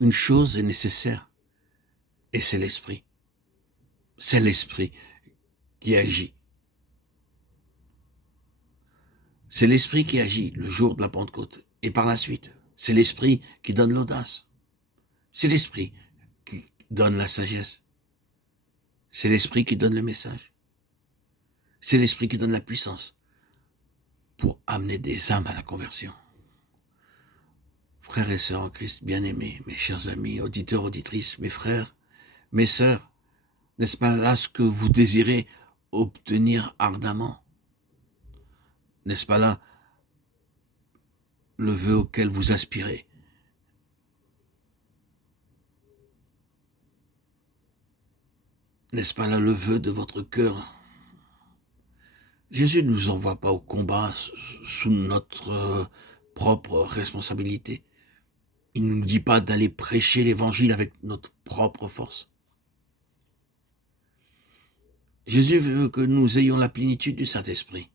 une chose est nécessaire, et c'est l'Esprit. C'est l'Esprit qui agit. C'est l'Esprit qui agit le jour de la Pentecôte. Et par la suite, c'est l'Esprit qui donne l'audace. C'est l'Esprit qui donne la sagesse. C'est l'Esprit qui donne le message. C'est l'Esprit qui donne la puissance pour amener des âmes à la conversion. Frères et sœurs en Christ bien-aimés, mes chers amis, auditeurs, auditrices, mes frères, mes sœurs, n'est-ce pas là ce que vous désirez obtenir ardemment? N'est-ce pas là le vœu auquel vous aspirez? N'est-ce pas là le vœu de votre cœur? Jésus ne nous envoie pas au combat sous notre propre responsabilité. Il ne nous dit pas d'aller prêcher l'évangile avec notre propre force. Jésus veut que nous ayons la plénitude du Saint-Esprit.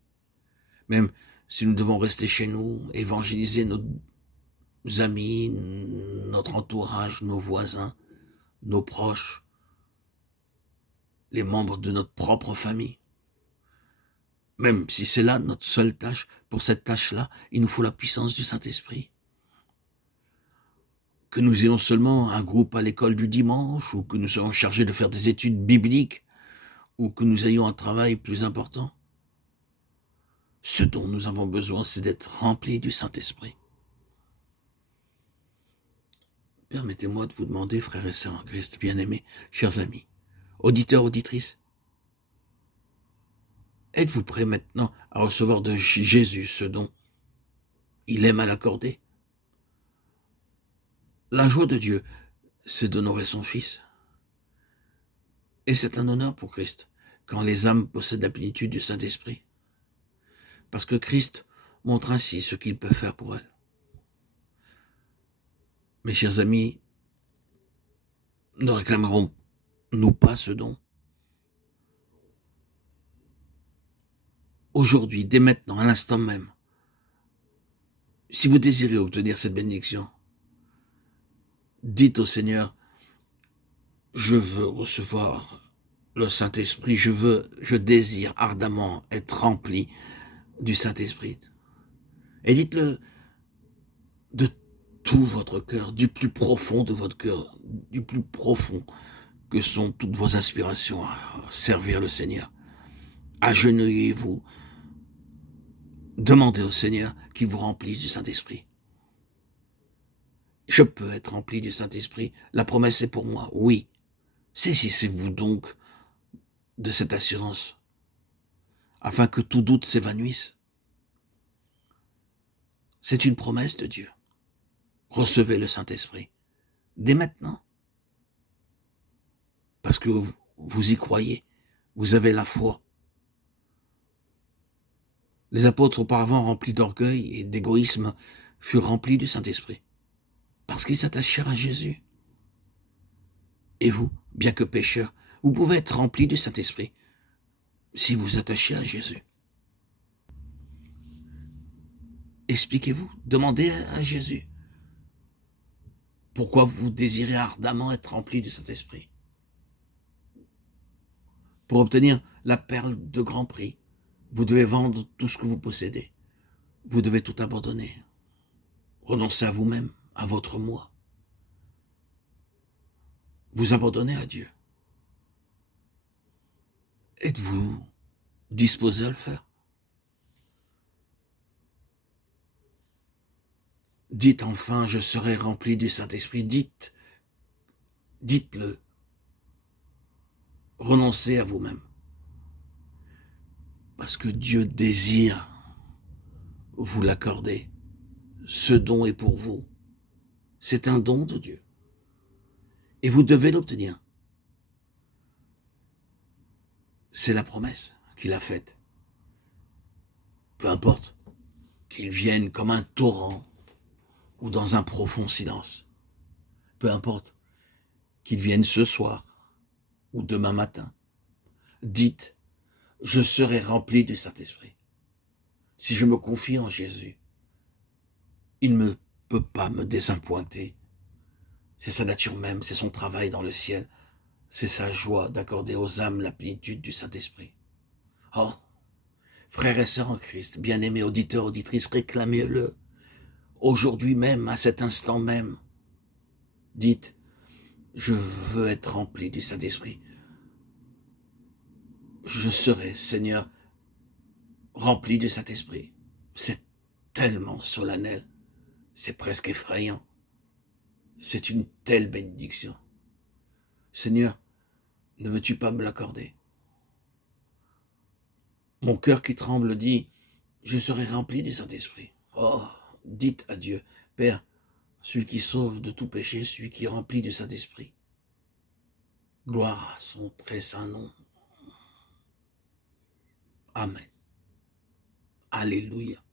Même si nous devons rester chez nous, évangéliser nos amis, notre entourage, nos voisins, nos proches, les membres de notre propre famille. Même si c'est là notre seule tâche, pour cette tâche-là, il nous faut la puissance du Saint-Esprit. Que nous ayons seulement un groupe à l'école du dimanche, ou que nous soyons chargés de faire des études bibliques, ou que nous ayons un travail plus important. Ce dont nous avons besoin, c'est d'être remplis du Saint-Esprit. Permettez-moi de vous demander, frères et sœurs en Christ, bien-aimés, chers amis, auditeurs, auditrices, êtes-vous prêts maintenant à recevoir de Jésus ce dont il aime à l'accorder? La joie de Dieu, c'est d'honorer son Fils. Et c'est un honneur pour Christ, quand les âmes possèdent la plénitude du Saint-Esprit. Parce que Christ montre ainsi ce qu'il peut faire pour elles. Mes chers amis, ne réclamerons-nous pas ce don? Aujourd'hui, dès maintenant, à l'instant même, si vous désirez obtenir cette bénédiction, dites au Seigneur, je veux recevoir le Saint-Esprit, je désire ardemment être rempli du Saint-Esprit. Et dites-le de tout votre cœur, du plus profond de votre cœur, du plus profond que sont toutes vos aspirations à servir le Seigneur. Agenouillez-vous, demandez au Seigneur qu'il vous remplisse du Saint-Esprit. Je peux être rempli du Saint-Esprit, la promesse est pour moi, oui. Saisissez-vous donc de cette assurance, afin que tout doute s'évanouisse. C'est une promesse de Dieu. Recevez le Saint-Esprit, dès maintenant, parce que vous y croyez, vous avez la foi. Les apôtres auparavant remplis d'orgueil et d'égoïsme furent remplis du Saint-Esprit, parce qu'ils s'attachèrent à Jésus. Et vous, bien que pécheurs, vous pouvez être remplis du Saint-Esprit si vous attachez à Jésus. Expliquez-vous, demandez à Jésus pourquoi vous désirez ardemment être remplis du Saint-Esprit. Pour obtenir la perle de grand prix, vous devez vendre tout ce que vous possédez. Vous devez tout abandonner. Renoncer à vous-même, à votre moi. Vous abandonnez à Dieu. Êtes-vous disposé à le faire? Dites enfin, je serai rempli du Saint-Esprit. Dites-le. Renoncez à vous-même. Parce que Dieu désire vous l'accorder. Ce don est pour vous. C'est un don de Dieu. Et vous devez l'obtenir. C'est la promesse qu'il a faite. Peu importe qu'il vienne comme un torrent ou dans un profond silence. Peu importe qu'il vienne ce soir ou demain matin. Dites, je serai rempli du Saint-Esprit. Si je me confie en Jésus, il ne peut pas me désappointer. C'est sa nature même, c'est son travail dans le ciel. C'est sa joie d'accorder aux âmes la plénitude du Saint-Esprit. Oh, frères et sœurs en Christ, bien-aimés auditeurs, auditrices, réclamez-le. Aujourd'hui même, à cet instant même, dites, je veux être rempli du Saint-Esprit. Je serai, Seigneur, rempli du Saint-Esprit. C'est tellement solennel, c'est presque effrayant. C'est une telle bénédiction. Seigneur, ne veux-tu pas me l'accorder? Mon cœur qui tremble dit, je serai rempli du Saint-Esprit. Oh, dites à Dieu, Père, celui qui sauve de tout péché, celui qui est rempli du Saint-Esprit. Gloire à son très saint nom. Amen. Alléluia.